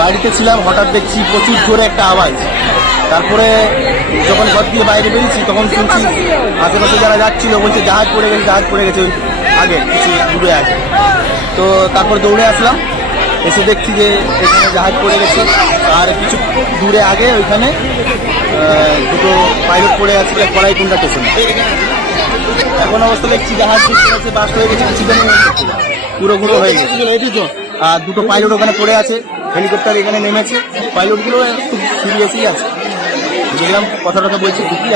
বাড়িতে ছিলাম, হঠাৎ দেখছি প্রচুর জোরে একটা আওয়াজ। তারপরে যখন ঘর থেকে বাইরে বেরিয়েছি তখন শুনছি আশেপাশে যারা যাচ্ছিল বলছে জাহাজ পড়ে গেছে, জাহাজ পড়ে গেছে, ওই আগে কিছু দূরে আছে। তো তারপর দৌড়ে আসলাম, এসে দেখছি যে এখানে জাহাজ পড়ে গেছে। আর কিছু দূরে আগে ওইখানে দুটো পাইলট পড়ে আছে কড়াইকুণ্ডা স্টেশনে। এখন অবস্থা দেখছি জাহাজ পড়ে গেছে, বাস হয়ে গেছে, কিছুদিনের মধ্যে পুরো ঘুরো হয়ে গেছে। আর দুটো পাইলট ওখানে পড়ে আছে, হেলিকপ্টার এখানে নেমেছে, পাইলটগুলো খুব সিরিয়াসই আছে। দেখলাম কথা বলছে ঠিকই আছে।